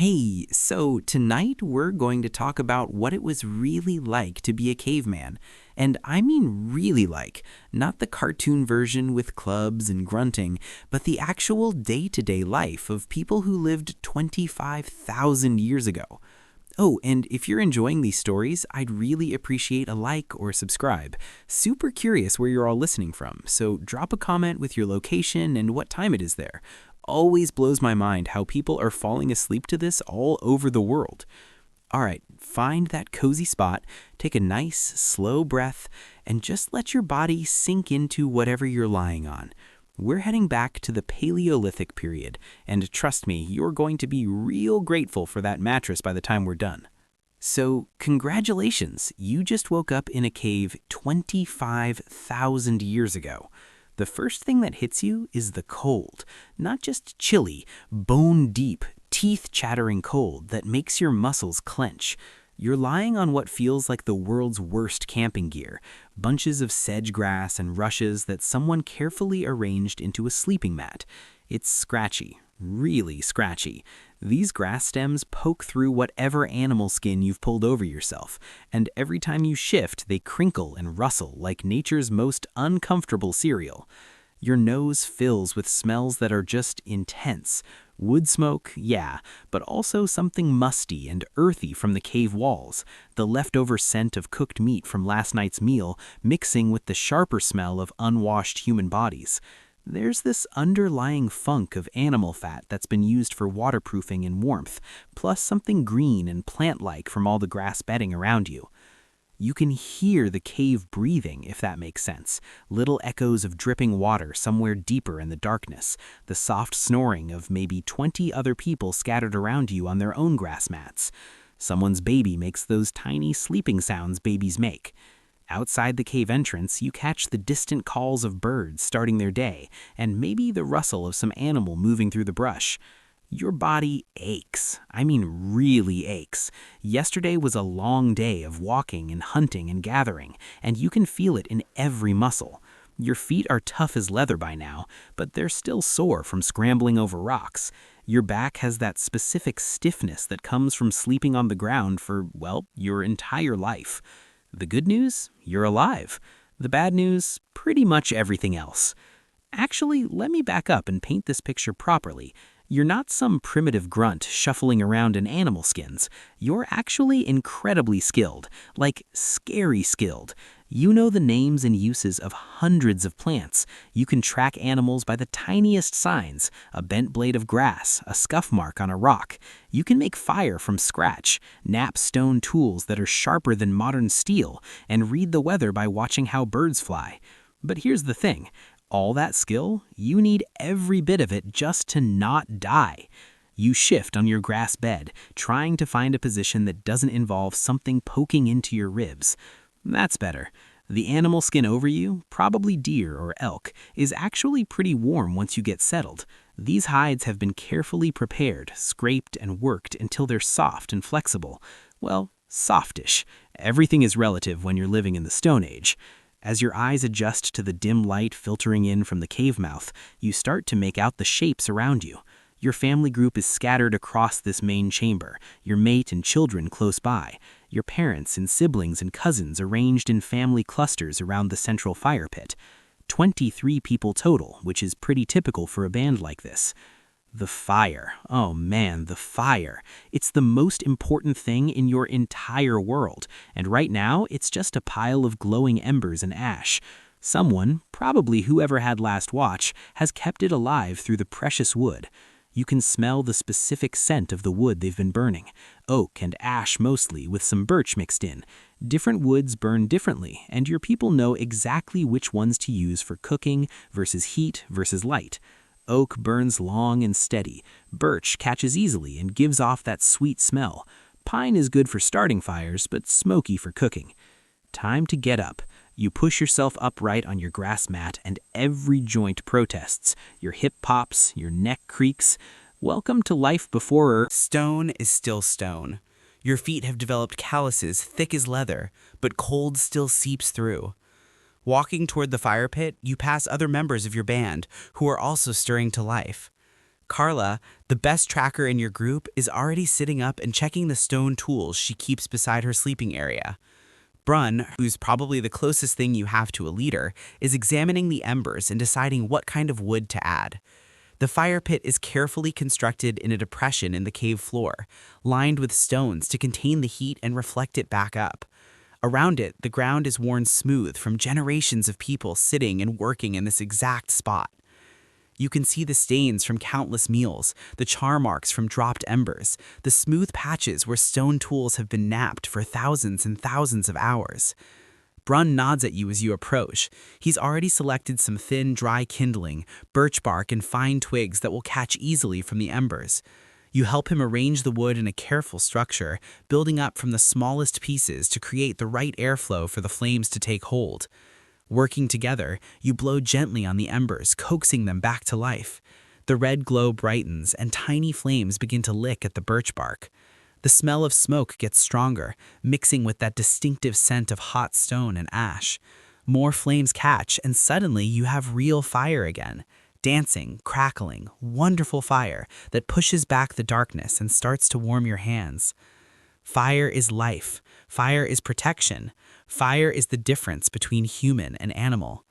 Hey, so tonight we're going to talk about what it was really like to be a caveman. And I mean really like, not the cartoon version with clubs and grunting, but the actual day-to-day life of people who lived 25,000 years ago. Oh, and if you're enjoying these stories, I'd really appreciate a like or subscribe. Super curious where you're all listening from, so drop a comment with your location and what time it is there. Always blows my mind how people are falling asleep to this all over the world. All right, find that cozy spot, take a nice, slow breath, and just let your body sink into whatever you're lying on. We're heading back to the Paleolithic period, and trust me, you're going to be real grateful for that mattress by the time we're done. So, congratulations, you just woke up in a cave 25,000 years ago. The first thing that hits you is the cold, not just chilly, bone-deep, teeth-chattering cold that makes your muscles clench. You're lying on what feels like the world's worst camping gear, bunches of sedge grass and rushes that someone carefully arranged into a sleeping mat. It's scratchy, really scratchy. These grass stems poke through whatever animal skin you've pulled over yourself, and every time you shift, they crinkle and rustle like nature's most uncomfortable cereal. Your nose fills with smells that are just intense. Wood smoke, yeah, but also something musty and earthy from the cave walls, the leftover scent of cooked meat from last night's meal mixing with the sharper smell of unwashed human bodies. There's this underlying funk of animal fat that's been used for waterproofing and warmth, plus something green and plant-like from all the grass bedding around you. You can hear the cave breathing, if that makes sense. Little echoes of dripping water somewhere deeper in the darkness, the soft snoring of maybe 20 other people scattered around you on their own grass mats. Someone's baby makes those tiny sleeping sounds babies make. Outside the cave entrance, you catch the distant calls of birds starting their day, and maybe the rustle of some animal moving through the brush. Your body aches. I mean really aches. Yesterday was a long day of walking and hunting and gathering, and you can feel it in every muscle. Your feet are tough as leather by now, but they're still sore from scrambling over rocks. Your back has that specific stiffness that comes from sleeping on the ground for, well, your entire life. The good news? You're alive. The bad news? Pretty much everything else. Actually, let me back up and paint this picture properly. You're not some primitive grunt shuffling around in animal skins. You're actually incredibly skilled, like scary skilled. You know the names and uses of hundreds of plants. You can track animals by the tiniest signs, a bent blade of grass, a scuff mark on a rock. You can make fire from scratch, knap stone tools that are sharper than modern steel, and read the weather by watching how birds fly. But here's the thing. All that skill, you need every bit of it just to not die. You shift on your grass bed, trying to find a position that doesn't involve something poking into your ribs. That's better. The animal skin over you, probably deer or elk, is actually pretty warm once you get settled. These hides have been carefully prepared, scraped, and worked until they're soft and flexible. Well, softish. Everything is relative when you're living in the Stone Age. As your eyes adjust to the dim light filtering in from the cave mouth, you start to make out the shapes around you. Your family group is scattered across this main chamber, your mate and children close by, your parents and siblings and cousins arranged in family clusters around the central fire pit. 23 people total, which is pretty typical for a band like this. The fire. Oh man, the fire. It's the most important thing in your entire world, and right now it's just a pile of glowing embers and ash. Someone, probably whoever had last watch, has kept it alive through the precious wood. You can smell the specific scent of the wood they've been burning. Oak and ash mostly, with some birch mixed in. Different woods burn differently, and your people know exactly which ones to use for cooking versus heat versus light. Oak burns long and steady. Birch catches easily and gives off that sweet smell. Pine is good for starting fires, but smoky for cooking. Time to get up. You push yourself upright on your grass mat and every joint protests. Your hip pops, your neck creaks. Welcome to life before Earth. Stone is still stone. Your feet have developed calluses thick as leather, but cold still seeps through. Walking toward the fire pit, you pass other members of your band who are also stirring to life. Carla, the best tracker in your group, is already sitting up and checking the stone tools she keeps beside her sleeping area. Brun, who's probably the closest thing you have to a leader, is examining the embers and deciding what kind of wood to add. The fire pit is carefully constructed in a depression in the cave floor, lined with stones to contain the heat and reflect it back up. Around it, the ground is worn smooth from generations of people sitting and working in this exact spot. You can see the stains from countless meals, the char marks from dropped embers, the smooth patches where stone tools have been knapped for thousands and thousands of hours. Brun nods at you as you approach. He's already selected some thin, dry kindling, birch bark, and fine twigs that will catch easily from the embers. You help him arrange the wood in a careful structure, building up from the smallest pieces to create the right airflow for the flames to take hold. Working together, you blow gently on the embers, coaxing them back to life. The red glow brightens, and tiny flames begin to lick at the birch bark. The smell of smoke gets stronger, mixing with that distinctive scent of hot stone and ash. More flames catch, and suddenly you have real fire again. Dancing, crackling, wonderful fire that pushes back the darkness and starts to warm your hands. Fire is life. Fire is protection. Fire is the difference between human and animal.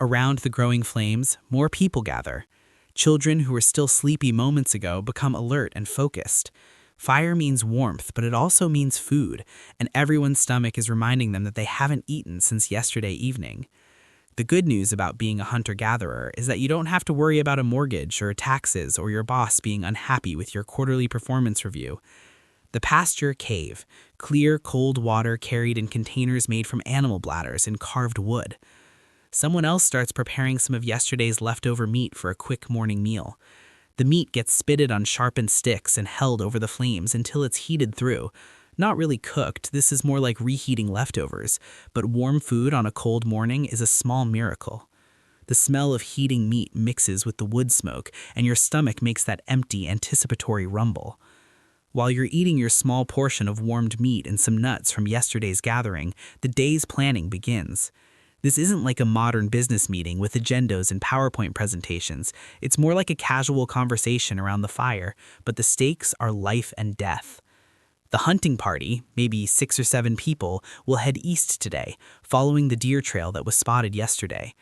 Around the growing flames, more people gather. Children who were still sleepy moments ago become alert and focused. Fire means warmth, but it also means food, and everyone's stomach is reminding them that they haven't eaten since yesterday evening. The good news about being a hunter-gatherer is that you don't have to worry about a mortgage or taxes or your boss being unhappy with your quarterly performance review. The pasture cave, clear, cold water carried in containers made from animal bladders and carved wood. Someone else starts preparing some of yesterday's leftover meat for a quick morning meal. The meat gets spitted on sharpened sticks and held over the flames until it's heated through. Not really cooked, this is more like reheating leftovers, but warm food on a cold morning is a small miracle. The smell of heating meat mixes with the wood smoke, and your stomach makes that empty, anticipatory rumble. While you're eating your small portion of warmed meat and some nuts from yesterday's gathering, the day's planning begins. This isn't like a modern business meeting with agendas and PowerPoint presentations. It's more like a casual conversation around the fire, but the stakes are life and death. The hunting party, maybe 6 or 7 people, will head east today, following the deer trail that was spotted yesterday.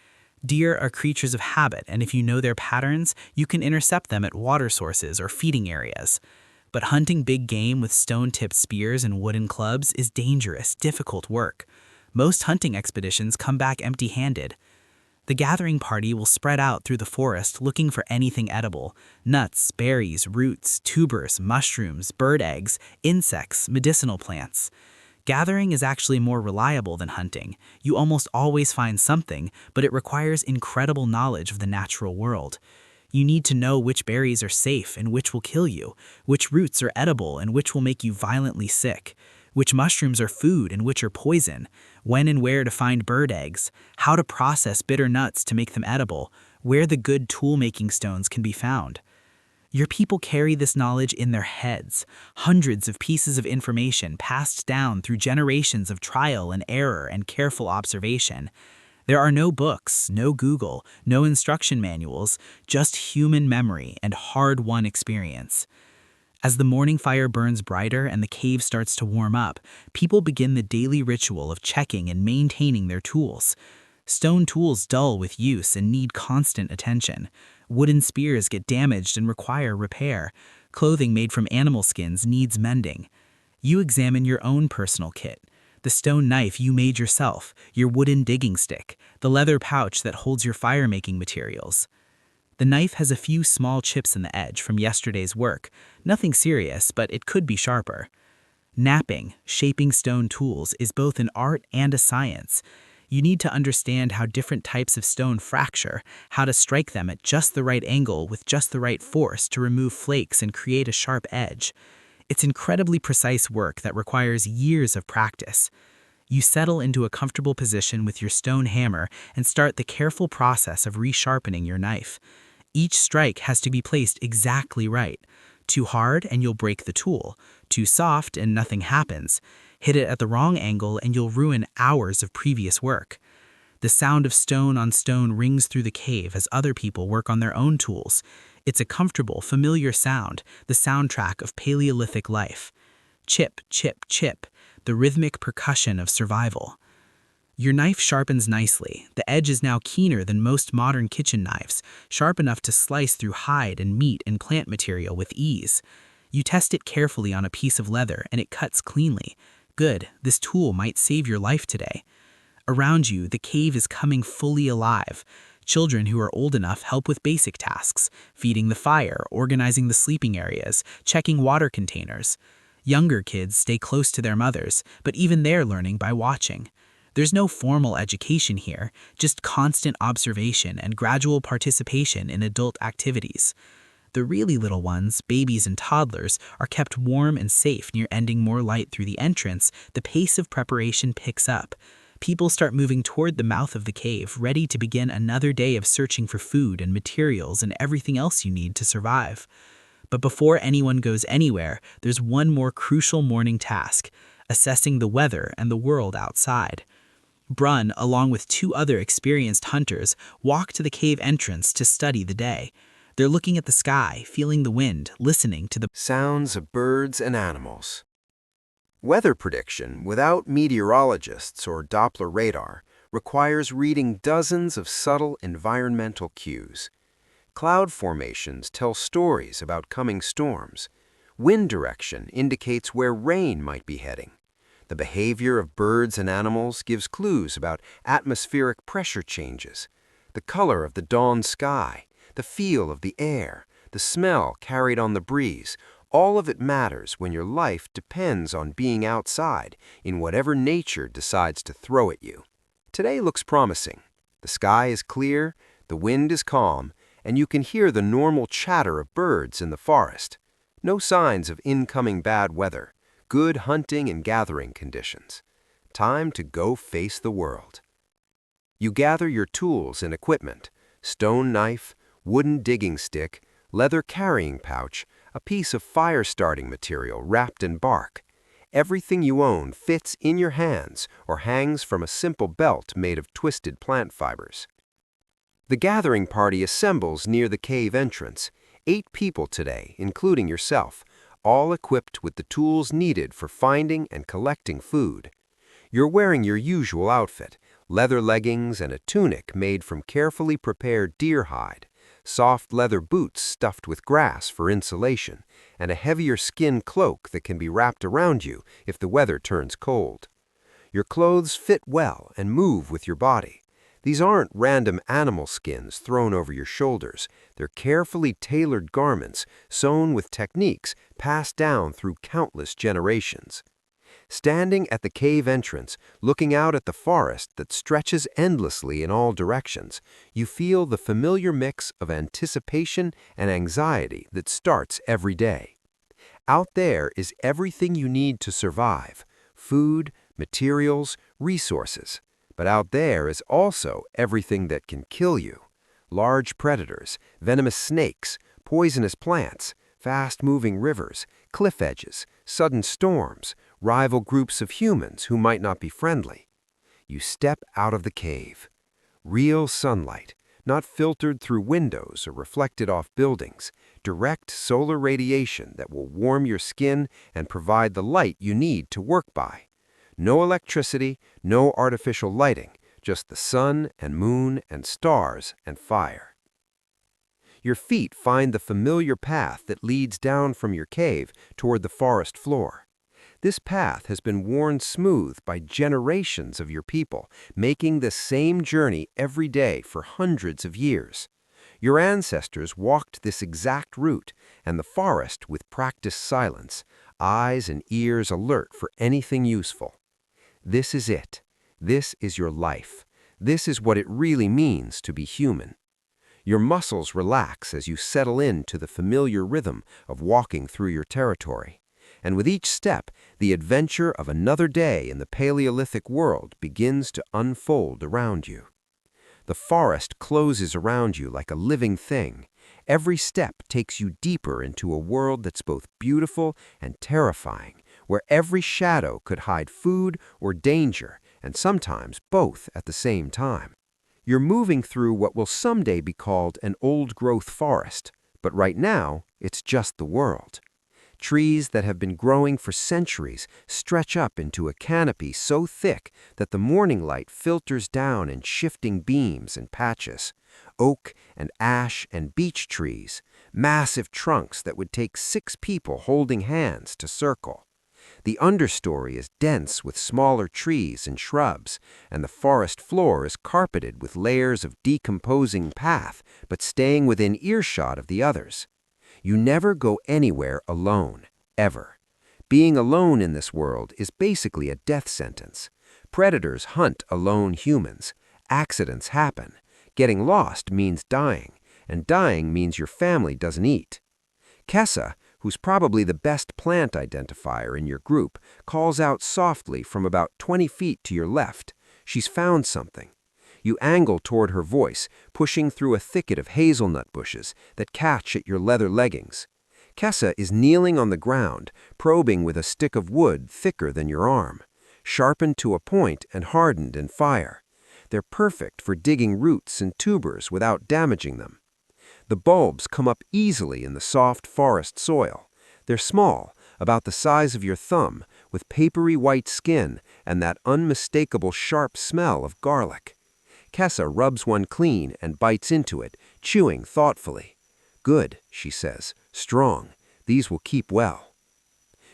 Deer are creatures of habit, and if you know their patterns, you can intercept them at water sources or feeding areas. But hunting big game with stone-tipped spears and wooden clubs is dangerous, difficult work. Most hunting expeditions come back empty-handed. The gathering party will spread out through the forest looking for anything edible: nuts, berries, roots, tubers, mushrooms, bird eggs, insects, medicinal plants. Gathering is actually more reliable than hunting. You almost always find something, but it requires incredible knowledge of the natural world. You need to know which berries are safe and which will kill you, which roots are edible and which will make you violently sick, which mushrooms are food and which are poison, when and where to find bird eggs, how to process bitter nuts to make them edible, where the good tool-making stones can be found. Your people carry this knowledge in their heads, hundreds of pieces of information passed down through generations of trial and error and careful observation. There are no books, no Google, no instruction manuals, just human memory and hard-won experience. As the morning fire burns brighter and the cave starts to warm up, people begin the daily ritual of checking and maintaining their tools. Stone tools dull with use and need constant attention. Wooden spears get damaged and require repair. Clothing made from animal skins needs mending. You examine your own personal kit. The stone knife you made yourself, your wooden digging stick, the leather pouch that holds your fire-making materials. The knife has a few small chips in the edge from yesterday's work. Nothing serious, but it could be sharper. Knapping, shaping stone tools, is both an art and a science. You need to understand how different types of stone fracture, how to strike them at just the right angle with just the right force to remove flakes and create a sharp edge. It's incredibly precise work that requires years of practice. You settle into a comfortable position with your stone hammer and start the careful process of resharpening your knife. Each strike has to be placed exactly right. Too hard and you'll break the tool. Too soft and nothing happens. Hit it at the wrong angle and you'll ruin hours of previous work. The sound of stone on stone rings through the cave as other people work on their own tools. It's a comfortable, familiar sound, the soundtrack of Paleolithic life. Chip, chip, chip, the rhythmic percussion of survival. Your knife sharpens nicely. The edge is now keener than most modern kitchen knives, sharp enough to slice through hide and meat and plant material with ease. You test it carefully on a piece of leather and it cuts cleanly. Good, this tool might save your life today. Around you, the cave is coming fully alive. Children who are old enough help with basic tasks, feeding the fire, organizing the sleeping areas, checking water containers. Younger kids stay close to their mothers, but even they're learning by watching. There's no formal education here, just constant observation and gradual participation in adult activities. The really little ones, babies and toddlers, are kept warm and safe near ending more light through the entrance. The pace of preparation picks up. People start moving toward the mouth of the cave, ready to begin another day of searching for food and materials and everything else you need to survive. But before anyone goes anywhere, there's one more crucial morning task: assessing the weather and the world outside. Brunn, along with two other experienced hunters, walk to the cave entrance to study the day. They're looking at the sky, feeling the wind, listening to the sounds of birds and animals. Weather prediction without meteorologists or Doppler radar requires reading dozens of subtle environmental cues. Cloud formations tell stories about coming storms. Wind direction indicates where rain might be heading. The behavior of birds and animals gives clues about atmospheric pressure changes. The color of the dawn sky, the feel of the air, the smell carried on the breeze, all of it matters when your life depends on being outside in whatever nature decides to throw at you. Today looks promising. The sky is clear, the wind is calm, and you can hear the normal chatter of birds in the forest. No signs of incoming bad weather. Good hunting and gathering conditions. Time to go face the world. You gather your tools and equipment: stone knife, wooden digging stick, leather carrying pouch, a piece of fire-starting material wrapped in bark. Everything you own fits in your hands or hangs from a simple belt made of twisted plant fibers. The gathering party assembles near the cave entrance. 8 people today, including yourself, all equipped with the tools needed for finding and collecting food. You're wearing your usual outfit: leather leggings and a tunic made from carefully prepared deer hide, soft leather boots stuffed with grass for insulation, and a heavier skin cloak that can be wrapped around you if the weather turns cold. Your clothes fit well and move with your body. These aren't random animal skins thrown over your shoulders. They're carefully tailored garments sewn with techniques passed down through countless generations. Standing at the cave entrance, looking out at the forest that stretches endlessly in all directions, you feel the familiar mix of anticipation and anxiety that starts every day. Out there is everything you need to survive: food, materials, resources. But out there is also everything that can kill you: large predators, venomous snakes, poisonous plants, fast-moving rivers, cliff edges, sudden storms, rival groups of humans who might not be friendly. You step out of the cave. Real sunlight, not filtered through windows or reflected off buildings, direct solar radiation that will warm your skin and provide the light you need to work by. No electricity, no artificial lighting, just the sun and moon and stars and fire. Your feet find the familiar path that leads down from your cave toward the forest floor. This path has been worn smooth by generations of your people, making the same journey every day for hundreds of years. Your ancestors walked this exact route, and the forest with practiced silence, eyes and ears alert for anything useful. This is it. This is your life. This is what it really means to be human. Your muscles relax as you settle into the familiar rhythm of walking through your territory. And with each step, the adventure of another day in the Paleolithic world begins to unfold around you. The forest closes around you like a living thing. Every step takes you deeper into a world that's both beautiful and terrifying, where every shadow could hide food or danger, and sometimes both at the same time. You're moving through what will someday be called an old-growth forest, But right now, it's just the world. Trees that have been growing for centuries stretch up into a canopy so thick that the morning light filters down in shifting beams and patches. Oak and ash and beech trees, massive trunks that would take 6 people holding hands to circle. The understory is dense with smaller trees and shrubs, and the forest floor is carpeted with layers of decomposing path, but staying within earshot of the others. You never go anywhere alone, ever. Being alone in this world is basically a death sentence. Predators hunt alone humans. Accidents happen. Getting lost means dying, and dying means your family doesn't eat. Kessa, who's probably the best plant identifier in your group, calls out softly from about 20 feet to your left. She's found something. You angle toward her voice, pushing through a thicket of hazelnut bushes that catch at your leather leggings. Kessa is kneeling on the ground, probing with a stick of wood thicker than your arm, sharpened to a point and hardened in fire. They're perfect for digging roots and tubers without damaging them. The bulbs come up easily in the soft forest soil. They're small, about the size of your thumb, with papery white skin and that unmistakable sharp smell of garlic. Kessa rubs one clean and bites into it, chewing thoughtfully. "Good," she says. "Strong. These will keep well."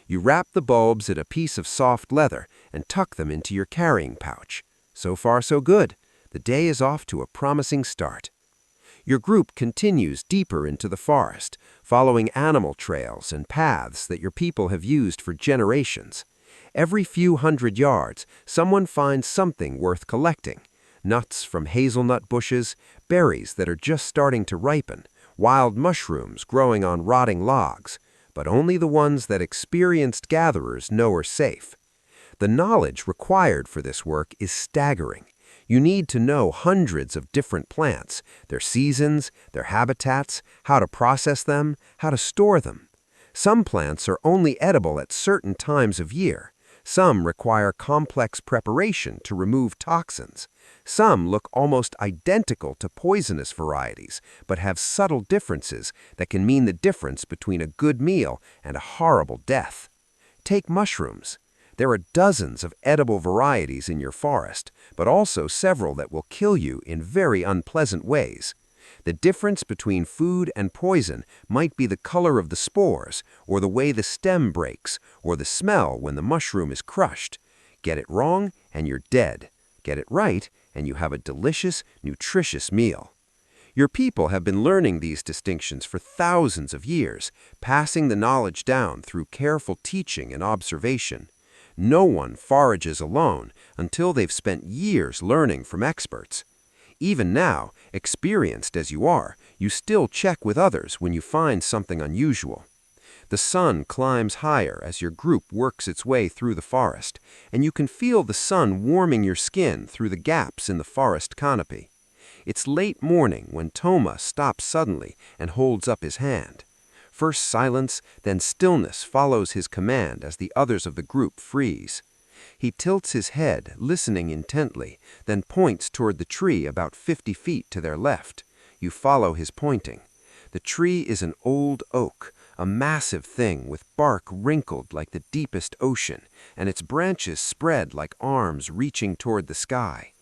You wrap the bulbs in a piece of soft leather and tuck them into your carrying pouch. So far, so good. The day is off to a promising start. Your group continues deeper into the forest, following animal trails and paths that your people have used for generations. Every few hundred yards, someone finds something worth collecting. Nuts from hazelnut bushes, berries that are just starting to ripen, wild mushrooms growing on rotting logs, but only the ones that experienced gatherers know are safe. The knowledge required for this work is staggering. You need to know hundreds of different plants, their seasons, their habitats, how to process them, how to store them. Some plants are only edible at certain times of year. Some require complex preparation to remove toxins. Some look almost identical to poisonous varieties, but have subtle differences that can mean the difference between a good meal and a horrible death. Take mushrooms. There are dozens of edible varieties in your forest, but also several that will kill you in very unpleasant ways. The difference between food and poison might be the color of the spores, or the way the stem breaks, or the smell when the mushroom is crushed. Get it wrong, and you're dead. Get it right, and you have a delicious, nutritious meal. Your people have been learning these distinctions for thousands of years, passing the knowledge down through careful teaching and observation. No one forages alone until they've spent years learning from experts. Even now, experienced as you are, you still check with others when you find something unusual. The sun climbs higher as your group works its way through the forest, and you can feel the sun warming your skin through the gaps in the forest canopy. It's late morning when Toma stops suddenly and holds up his hand. First silence, then stillness follows his command as the others of the group freeze. He tilts his head, listening intently, then points toward the tree about 50 feet to their left. You follow his pointing. The tree is an old oak, a massive thing with bark wrinkled like the deepest ocean, and its branches spread like arms reaching toward the sky.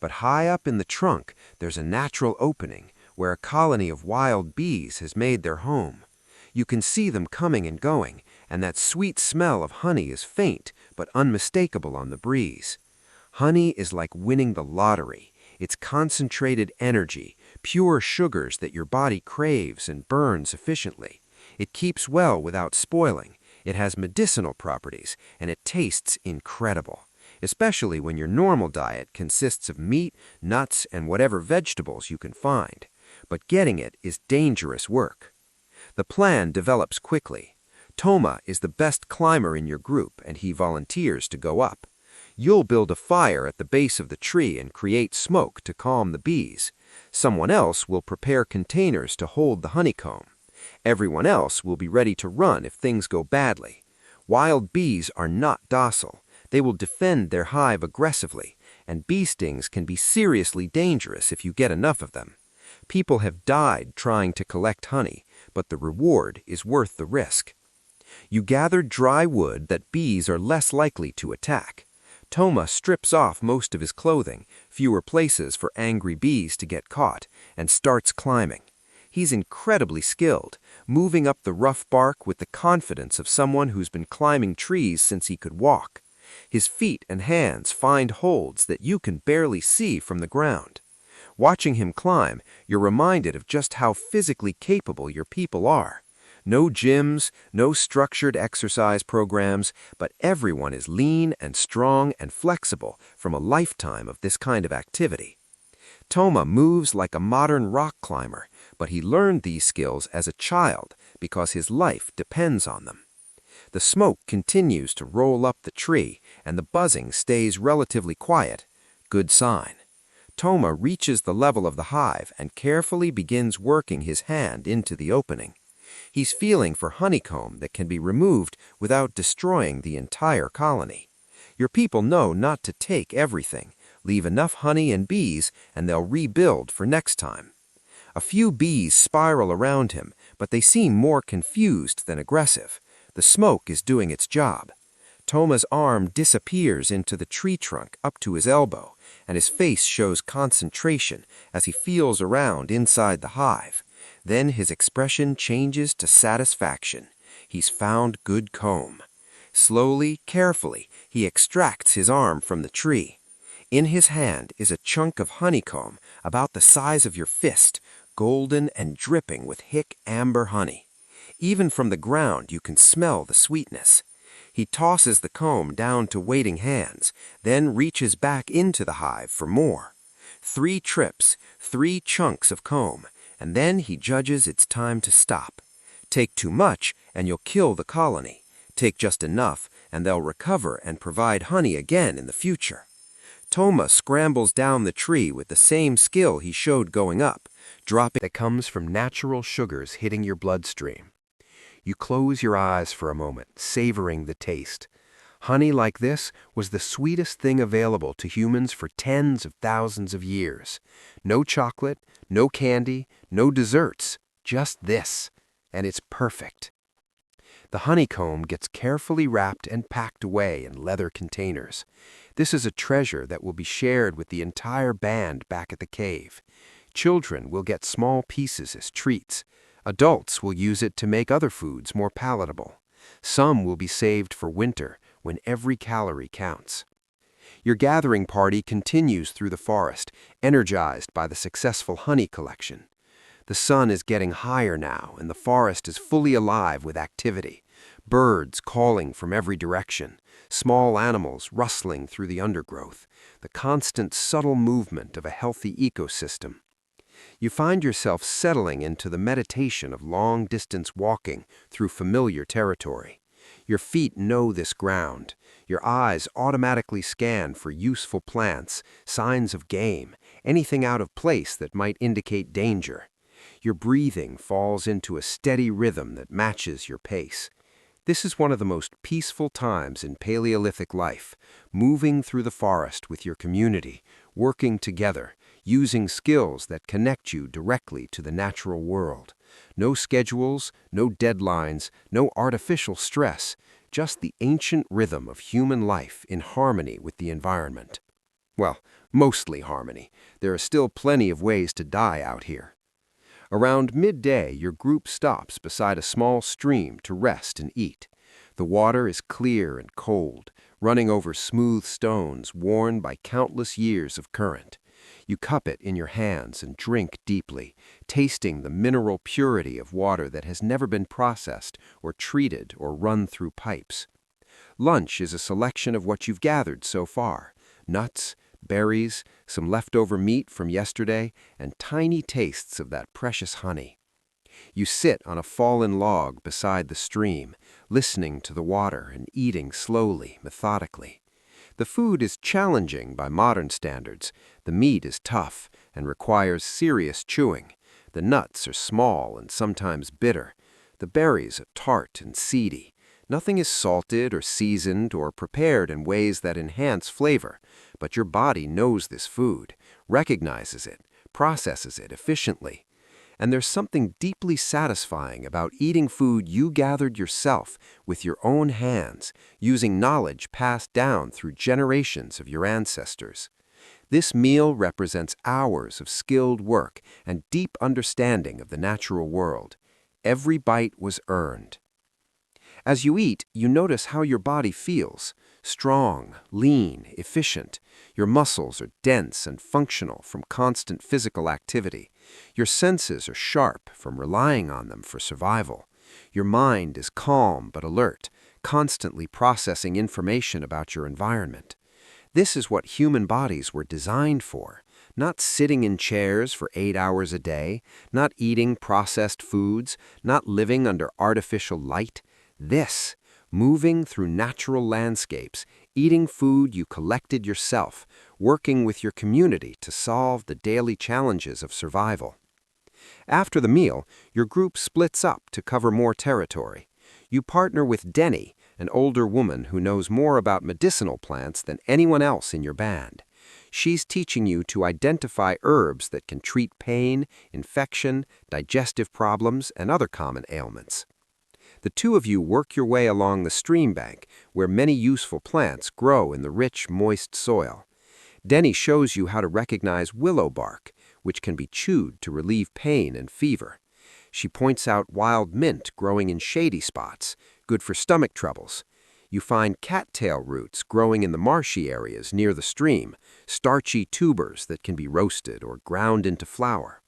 But high up in the trunk, there's a natural opening where a colony of wild bees has made their home. You can see them coming and going, and that sweet smell of honey is faint but unmistakable on the breeze. Honey is like winning the lottery. It's concentrated energy, pure sugars that your body craves and burns efficiently. It keeps well without spoiling. It has medicinal properties, and it tastes incredible, especially when your normal diet consists of meat, nuts, and whatever vegetables you can find. But getting it is dangerous work. The plan develops quickly. Toma is the best climber in your group, and he volunteers to go up. You'll build a fire at the base of the tree and create smoke to calm the bees. Someone else will prepare containers to hold the honeycomb. Everyone else will be ready to run if things go badly. Wild bees are not docile. They will defend their hive aggressively, and bee stings can be seriously dangerous if you get enough of them. People have died trying to collect honey, but the reward is worth the risk. You gather dry wood that bees are less likely to attack. Toma strips off most of his clothing, fewer places for angry bees to get caught, and starts climbing. He's incredibly skilled, moving up the rough bark with the confidence of someone who's been climbing trees since he could walk. His feet and hands find holds that you can barely see from the ground. Watching him climb, you're reminded of just how physically capable your people are. No gyms, no structured exercise programs, but everyone is lean and strong and flexible from a lifetime of this kind of activity. Toma moves like a modern rock climber, but he learned these skills as a child because his life depends on them. The smoke continues to roll up the tree, and the buzzing stays relatively quiet. Good sign. Toma reaches the level of the hive and carefully begins working his hand into the opening. He's feeling for honeycomb that can be removed without destroying the entire colony. Your people know not to take everything. Leave enough honey and bees, and they'll rebuild for next time. A few bees spiral around him, but they seem more confused than aggressive. The smoke is doing its job. Toma's arm disappears into the tree trunk up to his elbow, and his face shows concentration as he feels around inside the hive. Then his expression changes to satisfaction. He's found good comb. Slowly, carefully, he extracts his arm from the tree. In his hand is a chunk of honeycomb about the size of your fist, golden and dripping with thick amber honey. Even from the ground you can smell the sweetness. He tosses the comb down to waiting hands, then reaches back into the hive for more. 3 trips, 3 chunks of comb, and then he judges it's time to stop. Take too much, and you'll kill the colony. Take just enough, and they'll recover and provide honey again in the future. Toma scrambles down the tree with the same skill he showed going up, dropping that comes from natural sugars hitting your bloodstream. You close your eyes for a moment, savoring the taste. Honey like this was the sweetest thing available to humans for tens of thousands of years. No chocolate, no candy, no desserts, just this. And it's perfect. The honeycomb gets carefully wrapped and packed away in leather containers. This is a treasure that will be shared with the entire band back at the cave. Children will get small pieces as treats. Adults will use it to make other foods more palatable. Some will be saved for winter, when every calorie counts. Your gathering party continues through the forest, energized by the successful honey collection. The sun is getting higher now, and the forest is fully alive with activity. Birds calling from every direction, small animals rustling through the undergrowth, the constant subtle movement of a healthy ecosystem. You find yourself settling into the meditation of long-distance walking through familiar territory. Your feet know this ground. Your eyes automatically scan for useful plants, signs of game, anything out of place that might indicate danger. Your breathing falls into a steady rhythm that matches your pace. This is one of the most peaceful times in Paleolithic life, moving through the forest with your community, working together, using skills that connect you directly to the natural world. No schedules, no deadlines, no artificial stress, just the ancient rhythm of human life in harmony with the environment. Well, mostly harmony. There are still plenty of ways to die out here. Around midday, your group stops beside a small stream to rest and eat. The water is clear and cold, running over smooth stones worn by countless years of current. You cup it in your hands and drink deeply, tasting the mineral purity of water that has never been processed or treated or run through pipes. Lunch is a selection of what you've gathered so far: nuts, berries, some leftover meat from yesterday, and tiny tastes of that precious honey. You sit on a fallen log beside the stream, listening to the water and eating slowly, methodically. The food is challenging by modern standards. The meat is tough and requires serious chewing. The nuts are small and sometimes bitter. The berries are tart and seedy. Nothing is salted or seasoned or prepared in ways that enhance flavor, but your body knows this food, recognizes it, processes it efficiently. And there's something deeply satisfying about eating food you gathered yourself with your own hands, using knowledge passed down through generations of your ancestors. This meal represents hours of skilled work and deep understanding of the natural world. Every bite was earned. As you eat, you notice how your body feels. Strong, lean, efficient. Your muscles are dense and functional from constant physical activity. Your senses are sharp from relying on them for survival. Your mind is calm but alert, constantly processing information about your environment. This is what human bodies were designed for. Not sitting in chairs for 8 hours a day, not eating processed foods, not living under artificial light. This, moving through natural landscapes, eating food you collected yourself, working with your community to solve the daily challenges of survival. After the meal, your group splits up to cover more territory. You partner with Denny, an older woman who knows more about medicinal plants than anyone else in your band. She's teaching you to identify herbs that can treat pain, infection, digestive problems, and other common ailments. The two of you work your way along the stream bank, where many useful plants grow in the rich, moist soil. Denny shows you how to recognize willow bark, which can be chewed to relieve pain and fever. She points out wild mint growing in shady spots, good for stomach troubles. You find cattail roots growing in the marshy areas near the stream, starchy tubers that can be roasted or ground into flour.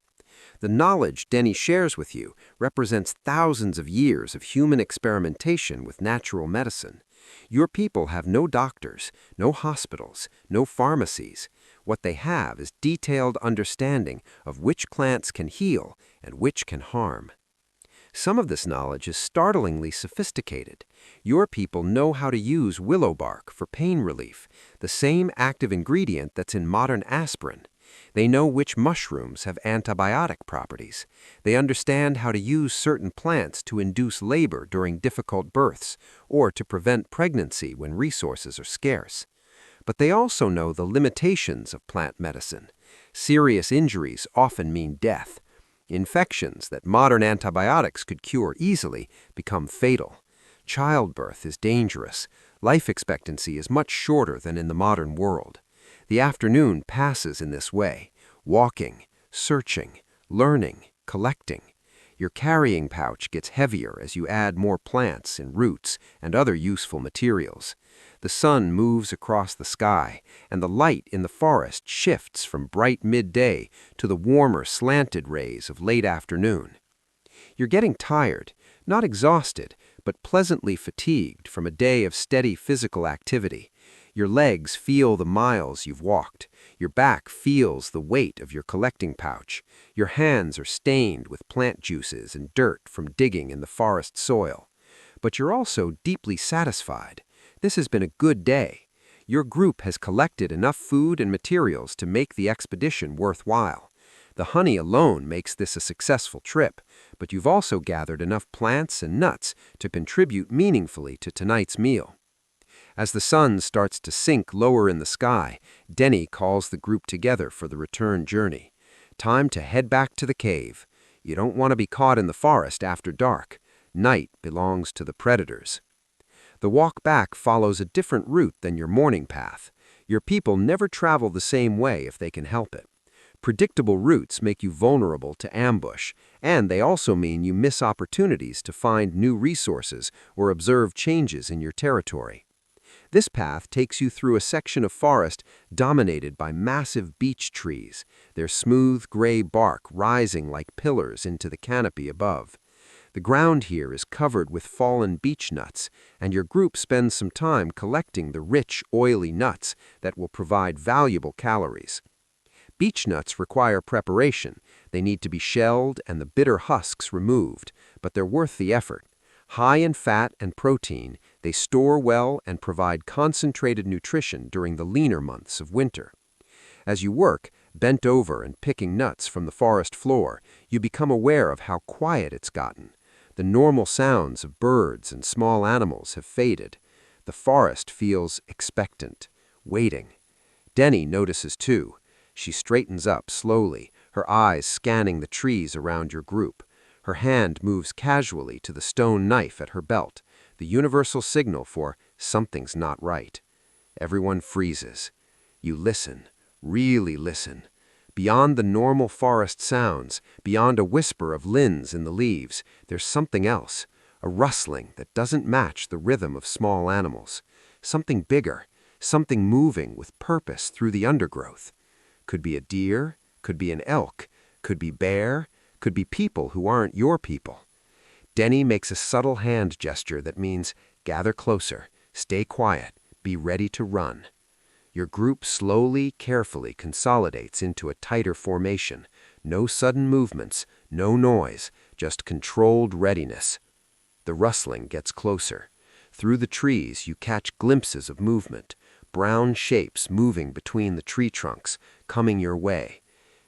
The knowledge Denny shares with you represents thousands of years of human experimentation with natural medicine. Your people have no doctors, no hospitals, no pharmacies. What they have is detailed understanding of which plants can heal and which can harm. Some of this knowledge is startlingly sophisticated. Your people know how to use willow bark for pain relief, the same active ingredient that's in modern aspirin. They know which mushrooms have antibiotic properties. They understand how to use certain plants to induce labor during difficult births or to prevent pregnancy when resources are scarce. But they also know the limitations of plant medicine. Serious injuries often mean death. Infections that modern antibiotics could cure easily become fatal. Childbirth is dangerous. Life expectancy is much shorter than in the modern world. The afternoon passes in this way, walking, searching, learning, collecting. Your carrying pouch gets heavier as you add more plants and roots and other useful materials. The sun moves across the sky, and the light in the forest shifts from bright midday to the warmer slanted rays of late afternoon. You're getting tired, not exhausted, but pleasantly fatigued from a day of steady physical activity. Your legs feel the miles you've walked. Your back feels the weight of your collecting pouch. Your hands are stained with plant juices and dirt from digging in the forest soil. But you're also deeply satisfied. This has been a good day. Your group has collected enough food and materials to make the expedition worthwhile. The honey alone makes this a successful trip, but you've also gathered enough plants and nuts to contribute meaningfully to tonight's meal. As the sun starts to sink lower in the sky, Denny calls the group together for the return journey. Time to head back to the cave. You don't want to be caught in the forest after dark. Night belongs to the predators. The walk back follows a different route than your morning path. Your people never travel the same way if they can help it. Predictable routes make you vulnerable to ambush, and they also mean you miss opportunities to find new resources or observe changes in your territory. This path takes you through a section of forest dominated by massive beech trees, their smooth gray bark rising like pillars into the canopy above. The ground here is covered with fallen beech nuts, and your group spends some time collecting the rich, oily nuts that will provide valuable calories. Beech nuts require preparation. They need to be shelled and the bitter husks removed, but they're worth the effort. High in fat and protein, they store well and provide concentrated nutrition during the leaner months of winter. As you work, bent over and picking nuts from the forest floor, you become aware of how quiet it's gotten. The normal sounds of birds and small animals have faded. The forest feels expectant, waiting. Denny notices too. She straightens up slowly, her eyes scanning the trees around your group. Her hand moves casually to the stone knife at her belt, the universal signal for something's not right. Everyone freezes. You listen, really listen. Beyond the normal forest sounds, beyond a whisper of linns in the leaves, there's something else, a rustling that doesn't match the rhythm of small animals. Something bigger, something moving with purpose through the undergrowth. Could be a deer, could be an elk, could be bear, could be people who aren't your people. Denny makes a subtle hand gesture that means gather closer, stay quiet, be ready to run. Your group slowly, carefully consolidates into a tighter formation. No sudden movements, no noise, just controlled readiness. The rustling gets closer. Through the trees, you catch glimpses of movement, brown shapes moving between the tree trunks, coming your way.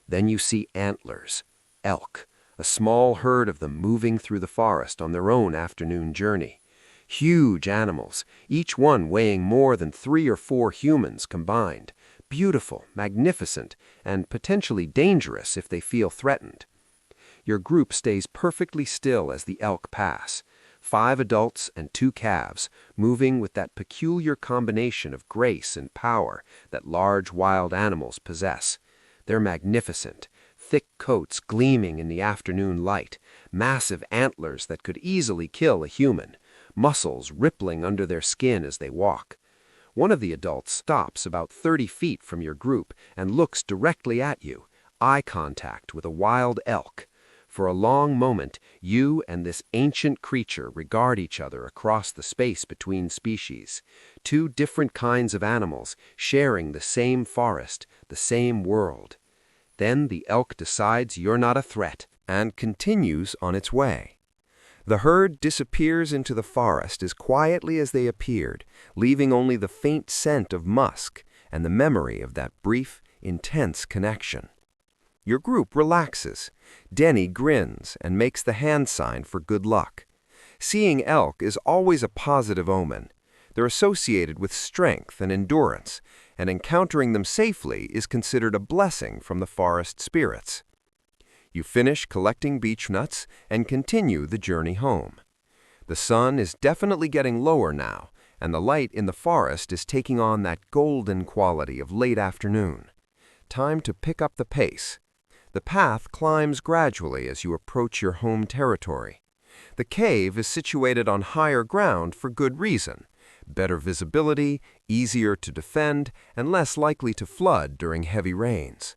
Then you see antlers, elk, a small herd of them moving through the forest on their own afternoon journey. Huge animals, each one weighing more than 3 or 4 humans combined. Beautiful, magnificent, and potentially dangerous if they feel threatened. Your group stays perfectly still as the elk pass. 5 adults and 2 calves, moving with that peculiar combination of grace and power that large wild animals possess. They're magnificent, thick coats gleaming in the afternoon light, massive antlers that could easily kill a human, muscles rippling under their skin as they walk. One of the adults stops about 30 feet from your group and looks directly at you, eye contact with a wild elk. For a long moment, you and this ancient creature regard each other across the space between species. 2 different kinds of animals sharing the same forest, the same world. Then the elk decides you're not a threat and continues on its way. The herd disappears into the forest as quietly as they appeared, leaving only the faint scent of musk and the memory of that brief, intense connection. Your group relaxes. Denny grins and makes the hand sign for good luck. Seeing elk is always a positive omen. They're associated with strength and endurance, and encountering them safely is considered a blessing from the forest spirits. You finish collecting beech nuts and continue the journey home. The sun is definitely getting lower now, and the light in the forest is taking on that golden quality of late afternoon. Time to pick up the pace. The path climbs gradually as you approach your home territory. The cave is situated on higher ground for good reason. Better visibility, easier to defend, and less likely to flood during heavy rains.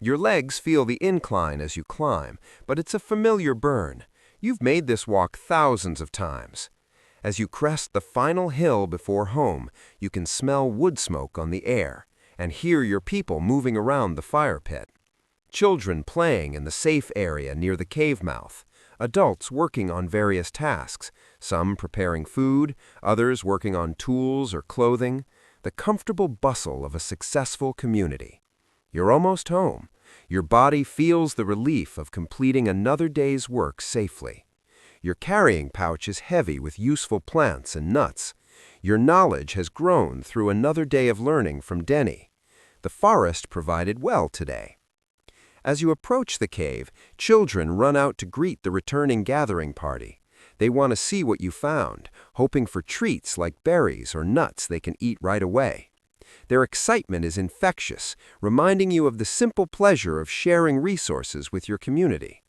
Your legs feel the incline as you climb, but it's a familiar burn. You've made this walk thousands of times. As you crest the final hill before home, you can smell wood smoke on the air and hear your people moving around the fire pit. Children playing in the safe area near the cave mouth. Adults working on various tasks, some preparing food, others working on tools or clothing. The comfortable bustle of a successful community. You're almost home. Your body feels the relief of completing another day's work safely. Your carrying pouch is heavy with useful plants and nuts. Your knowledge has grown through another day of learning from Denny. The forest provided well today. As you approach the cave, children run out to greet the returning gathering party. They want to see what you found, hoping for treats like berries or nuts they can eat right away. Their excitement is infectious, reminding you of the simple pleasure of sharing resources with your community.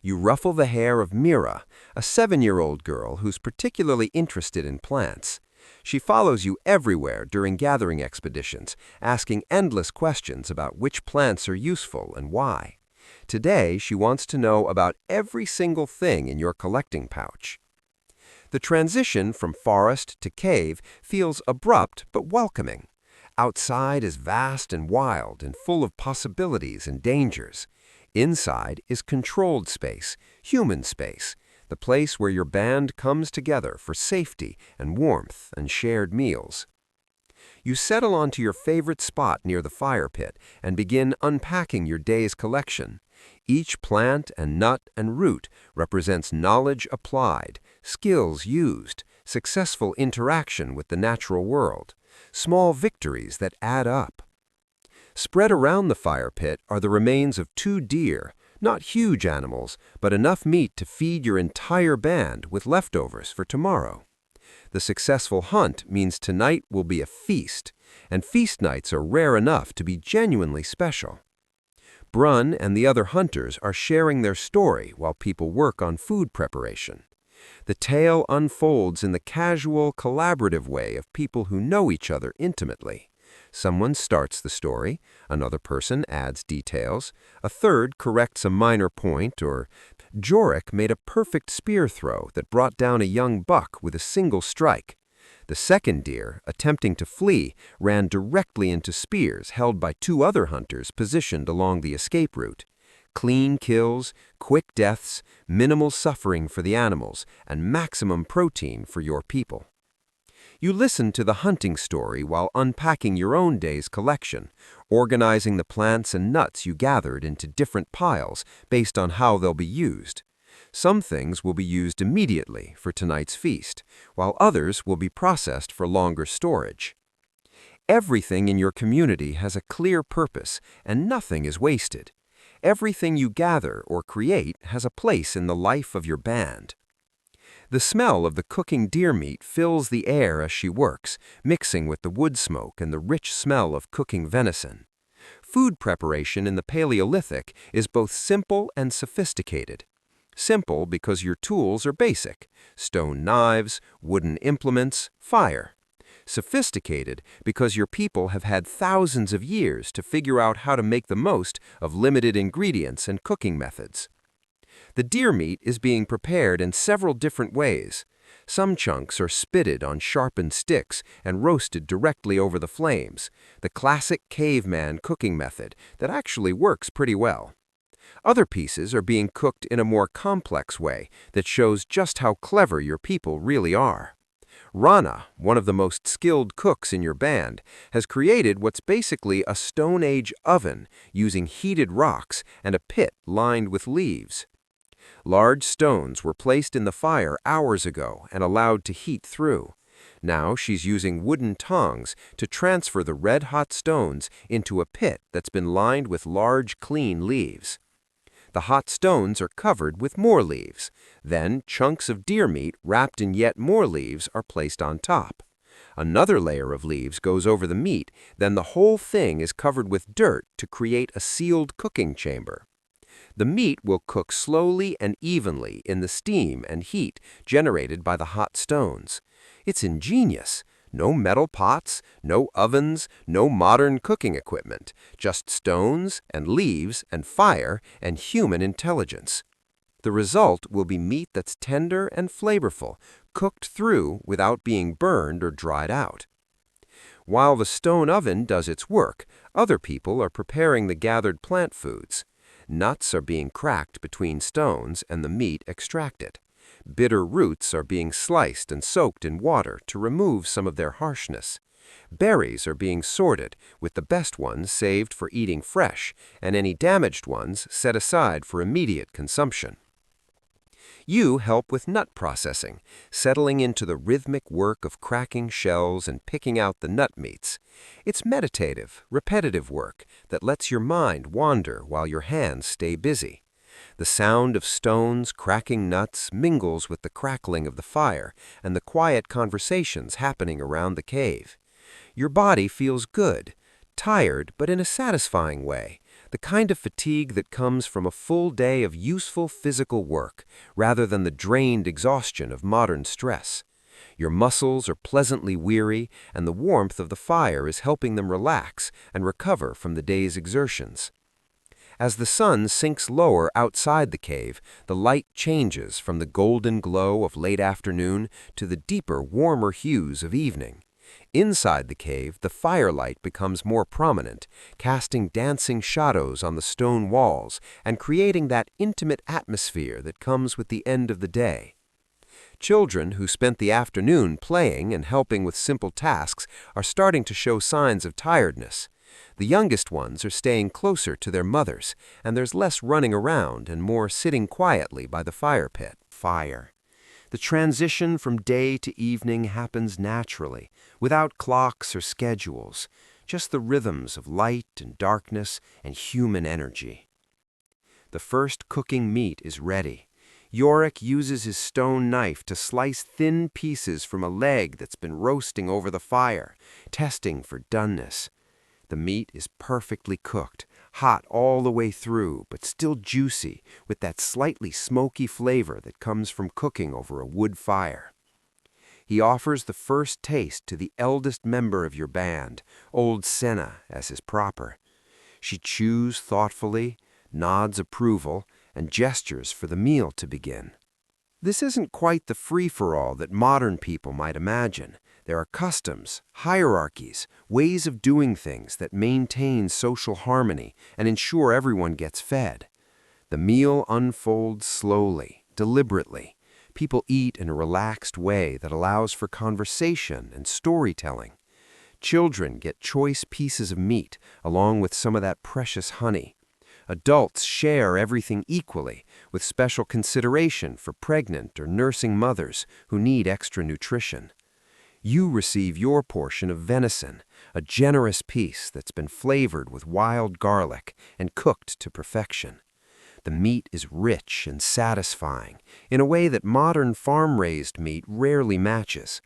You ruffle the hair of Mira, a 7-year-old girl who's particularly interested in plants. She follows you everywhere during gathering expeditions, asking endless questions about which plants are useful and why. Today, she wants to know about every single thing in your collecting pouch. The transition from forest to cave feels abrupt but welcoming. Outside is vast and wild and full of possibilities and dangers. Inside is controlled space, human space, the place where your band comes together for safety and warmth and shared meals. You settle onto your favorite spot near the fire pit and begin unpacking your day's collection. Each plant and nut and root represents knowledge applied, skills used, successful interaction with the natural world, small victories that add up. Spread around the fire pit are the remains of 2 deer, not huge animals, but enough meat to feed your entire band with leftovers for tomorrow. The successful hunt means tonight will be a feast, and feast nights are rare enough to be genuinely special. Brun and the other hunters are sharing their story while people work on food preparation. The tale unfolds in the casual, collaborative way of people who know each other intimately. Someone starts the story, another person adds details, a third corrects a minor point, or Jorik made a perfect spear throw that brought down a young buck with a single strike. The second deer, attempting to flee, ran directly into spears held by 2 other hunters positioned along the escape route. Clean kills, quick deaths, minimal suffering for the animals, and maximum protein for your people. You listen to the hunting story while unpacking your own day's collection, organizing the plants and nuts you gathered into different piles based on how they'll be used. Some things will be used immediately for tonight's feast, while others will be processed for longer storage. Everything in your community has a clear purpose, and nothing is wasted. Everything you gather or create has a place in the life of your band. The smell of the cooking deer meat fills the air as she works, mixing with the wood smoke and the rich smell of cooking venison. Food preparation in the Paleolithic is both simple and sophisticated. Simple because your tools are basic: stone knives, wooden implements, fire. Sophisticated because your people have had thousands of years to figure out how to make the most of limited ingredients and cooking methods. The deer meat is being prepared in several different ways. Some chunks are spitted on sharpened sticks and roasted directly over the flames, the classic caveman cooking method that actually works pretty well. Other pieces are being cooked in a more complex way that shows just how clever your people really are. Rana, one of the most skilled cooks in your band, has created what's basically a Stone Age oven using heated rocks and a pit lined with leaves. Large stones were placed in the fire hours ago and allowed to heat through. Now she's using wooden tongs to transfer the red-hot stones into a pit that's been lined with large, clean leaves. The hot stones are covered with more leaves. Then chunks of deer meat wrapped in yet more leaves are placed on top. Another layer of leaves goes over the meat, then the whole thing is covered with dirt to create a sealed cooking chamber. The meat will cook slowly and evenly in the steam and heat generated by the hot stones. It's ingenious. No metal pots, no ovens, no modern cooking equipment, just stones and leaves and fire and human intelligence. The result will be meat that's tender and flavorful, cooked through without being burned or dried out. While the stone oven does its work, other people are preparing the gathered plant foods. Nuts are being cracked between stones and the meat extracted. Bitter roots are being sliced and soaked in water to remove some of their harshness. Berries are being sorted, with the best ones saved for eating fresh, and any damaged ones set aside for immediate consumption. You help with nut processing, settling into the rhythmic work of cracking shells and picking out the nut meats. It's meditative, repetitive work that lets your mind wander while your hands stay busy. The sound of stones cracking nuts mingles with the crackling of the fire and the quiet conversations happening around the cave. Your body feels good, tired but in a satisfying way, the kind of fatigue that comes from a full day of useful physical work rather than the drained exhaustion of modern stress. Your muscles are pleasantly weary, and the warmth of the fire is helping them relax and recover from the day's exertions. As the sun sinks lower outside the cave, the light changes from the golden glow of late afternoon to the deeper, warmer hues of evening. Inside the cave, the firelight becomes more prominent, casting dancing shadows on the stone walls and creating that intimate atmosphere that comes with the end of the day. Children who spent the afternoon playing and helping with simple tasks are starting to show signs of tiredness. The youngest ones are staying closer to their mothers, and there's less running around and more sitting quietly by the fire pit. Fire. The transition from day to evening happens naturally, without clocks or schedules. just the rhythms of light and darkness and human energy. The first cooking meat is ready. Yorick uses his stone knife to slice thin pieces from a leg that's been roasting over the fire, testing for doneness. The meat is perfectly cooked, hot all the way through, but still juicy, with that slightly smoky flavor that comes from cooking over a wood fire. He offers the first taste to the eldest member of your band, old Senna, as is proper. She chews thoughtfully, nods approval, and gestures for the meal to begin. This isn't quite the free-for-all that modern people might imagine. There are customs, hierarchies, ways of doing things that maintain social harmony and ensure everyone gets fed. The meal unfolds slowly, deliberately. People eat in a relaxed way that allows for conversation and storytelling. Children get choice pieces of meat along with some of that precious honey. Adults share everything equally, with special consideration for pregnant or nursing mothers who need extra nutrition. You receive your portion of venison, a generous piece that's been flavored with wild garlic and cooked to perfection. The meat is rich and satisfying in a way that modern farm-raised meat rarely matches.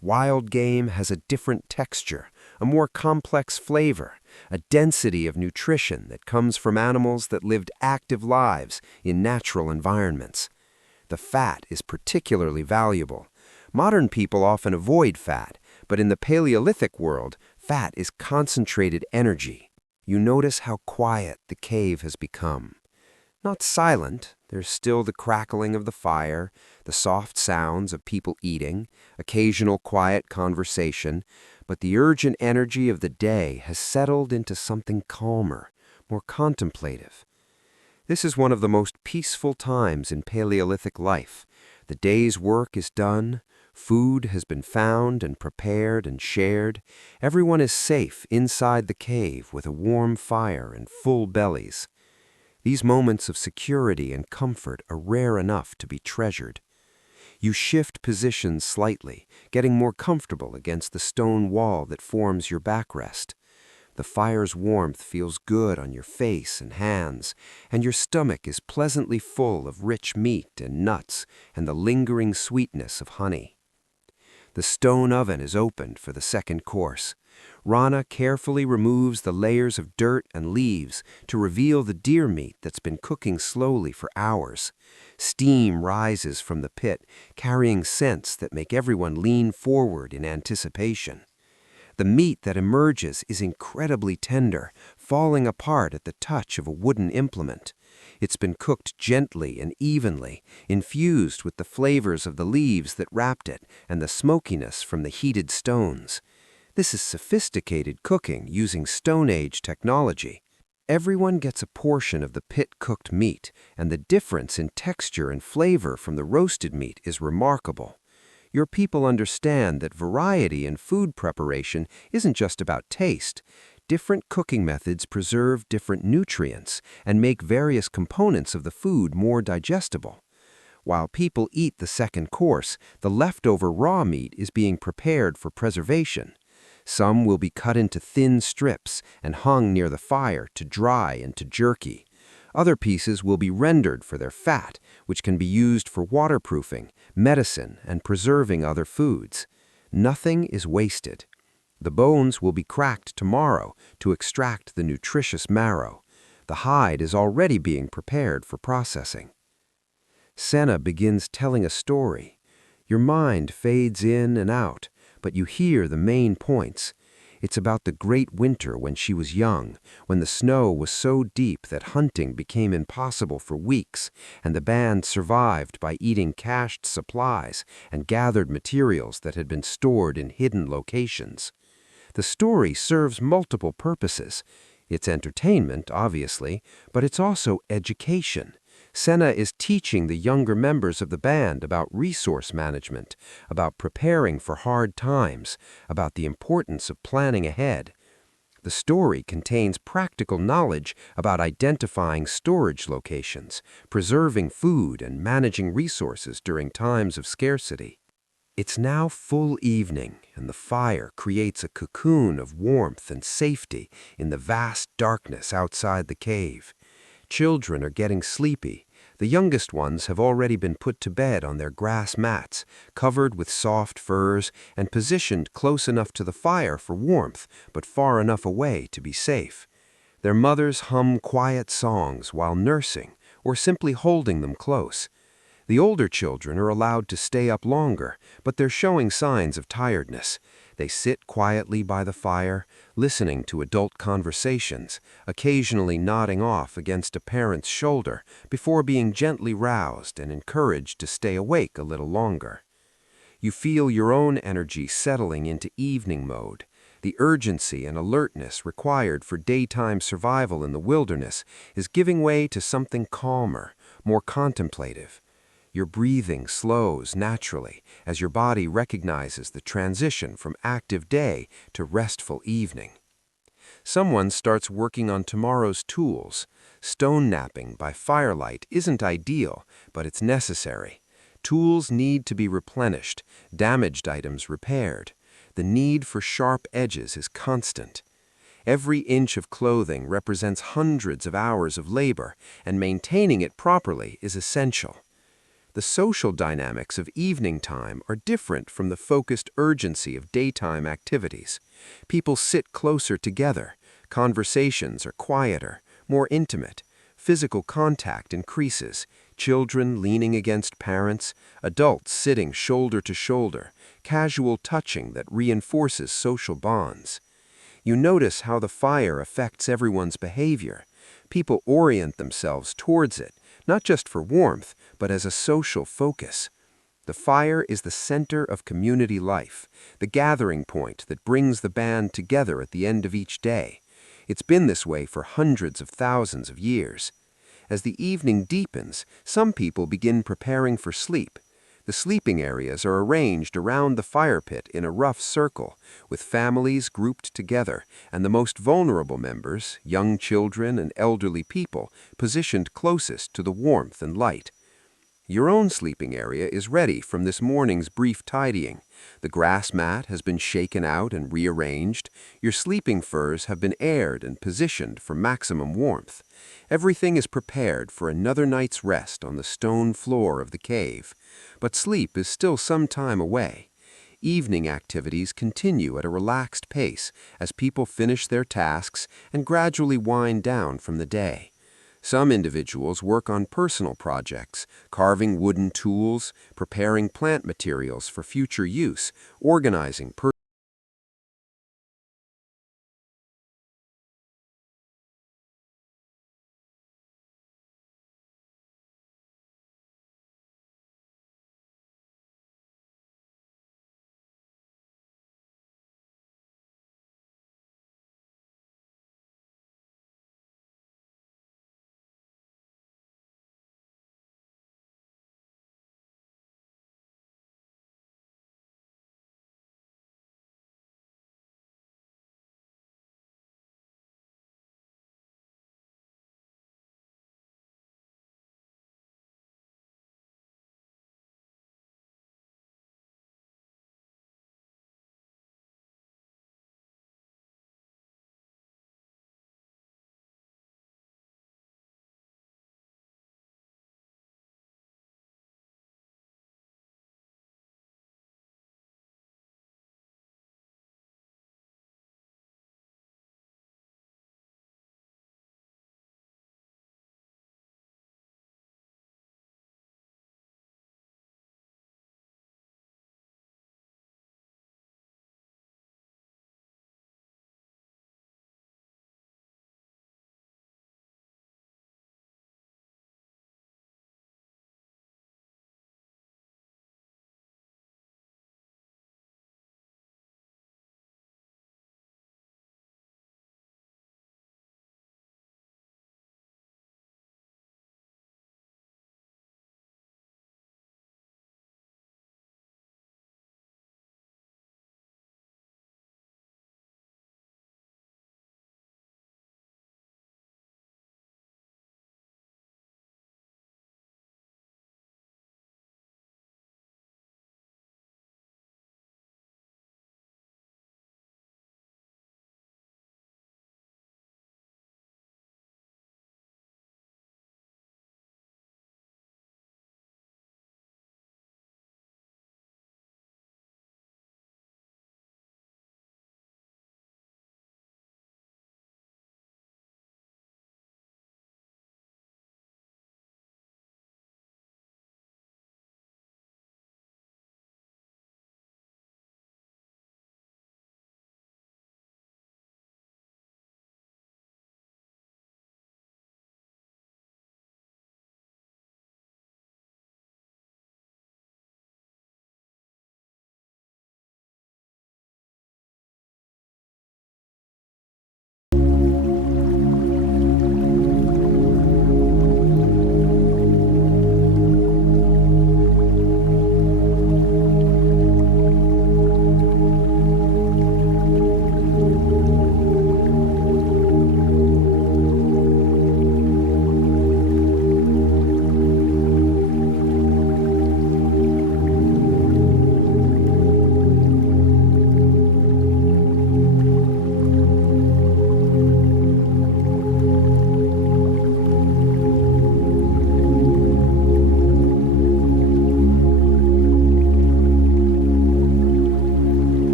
Wild game has a different texture, a more complex flavor, a density of nutrition that comes from animals that lived active lives in natural environments. The fat is particularly valuable. Modern people often avoid fat, but in the Paleolithic world, fat is concentrated energy. You notice how quiet the cave has become. Not silent, there's still the crackling of the fire, the soft sounds of people eating, occasional quiet conversation, but the urgent energy of the day has settled into something calmer, more contemplative. This is one of the most peaceful times in Paleolithic life. The day's work is done, food has been found and prepared and shared. Everyone is safe inside the cave with a warm fire and full bellies. These moments of security and comfort are rare enough to be treasured. You shift positions slightly, getting more comfortable against the stone wall that forms your backrest. The fire's warmth feels good on your face and hands, and your stomach is pleasantly full of rich meat and nuts and the lingering sweetness of honey. The stone oven is opened for the second course. Rana carefully removes the layers of dirt and leaves to reveal the deer meat that's been cooking slowly for hours. Steam rises from the pit, carrying scents that make everyone lean forward in anticipation. The meat that emerges is incredibly tender, falling apart at the touch of a wooden implement. It's been cooked gently and evenly, infused with the flavors of the leaves that wrapped it and the smokiness from the heated stones. This is sophisticated cooking using Stone Age technology. Everyone gets a portion of the pit-cooked meat, and the difference in texture and flavor from the roasted meat is remarkable. Your people understand that variety in food preparation isn't just about taste. Different cooking methods preserve different nutrients and make various components of the food more digestible. While people eat the second course, the leftover raw meat is being prepared for preservation. Some will be cut into thin strips and hung near the fire to dry into jerky. Other pieces will be rendered for their fat, which can be used for waterproofing, medicine, and preserving other foods. Nothing is wasted. The bones will be cracked tomorrow to extract the nutritious marrow. The hide is already being prepared for processing. Senna begins telling a story. Your mind fades in and out, but you hear the main points. It's about the great winter when she was young, when the snow was so deep that hunting became impossible for weeks, and the band survived by eating cached supplies and gathered materials that had been stored in hidden locations. The story serves multiple purposes. It's entertainment, obviously, but it's also education. Senna is teaching the younger members of the band about resource management, about preparing for hard times, about the importance of planning ahead. The story contains practical knowledge about identifying storage locations, preserving food, and managing resources during times of scarcity. It's now full evening, and the fire creates a cocoon of warmth and safety in the vast darkness outside the cave. Children are getting sleepy. The youngest ones have already been put to bed on their grass mats, covered with soft furs and positioned close enough to the fire for warmth, but far enough away to be safe. Their mothers hum quiet songs while nursing or simply holding them close. The older children are allowed to stay up longer, but they're showing signs of tiredness. They sit quietly by the fire, listening to adult conversations, occasionally nodding off against a parent's shoulder before being gently roused and encouraged to stay awake a little longer. You feel your own energy settling into evening mode. The urgency and alertness required for daytime survival in the wilderness is giving way to something calmer, more contemplative. Your breathing slows naturally as your body recognizes the transition from active day to restful evening. Someone starts working on tomorrow's tools. Stone napping by firelight isn't ideal, but it's necessary. Tools need to be replenished, damaged items repaired. The need for sharp edges is constant. Every inch of clothing represents hundreds of hours of labor, and maintaining it properly is essential. The social dynamics of evening time are different from the focused urgency of daytime activities. People sit closer together, conversations are quieter, more intimate, physical contact increases, children leaning against parents, adults sitting shoulder to shoulder, casual touching that reinforces social bonds. You notice how the fire affects everyone's behavior. People orient themselves towards it, not just for warmth, but as a social focus. The fire is the center of community life, the gathering point that brings the band together at the end of each day. It's been this way for hundreds of thousands of years. As the evening deepens, some people begin preparing for sleep. The sleeping areas are arranged around the fire pit in a rough circle, with families grouped together, and the most vulnerable members, young children and elderly people, positioned closest to the warmth and light. Your own sleeping area is ready from this morning's brief tidying. The grass mat has been shaken out and rearranged. Your sleeping furs have been aired and positioned for maximum warmth. Everything is prepared for another night's rest on the stone floor of the cave. But sleep is still some time away. Evening activities continue at a relaxed pace as people finish their tasks and gradually wind down from the day. Some individuals work on personal projects, carving wooden tools, preparing plant materials for future use, organizing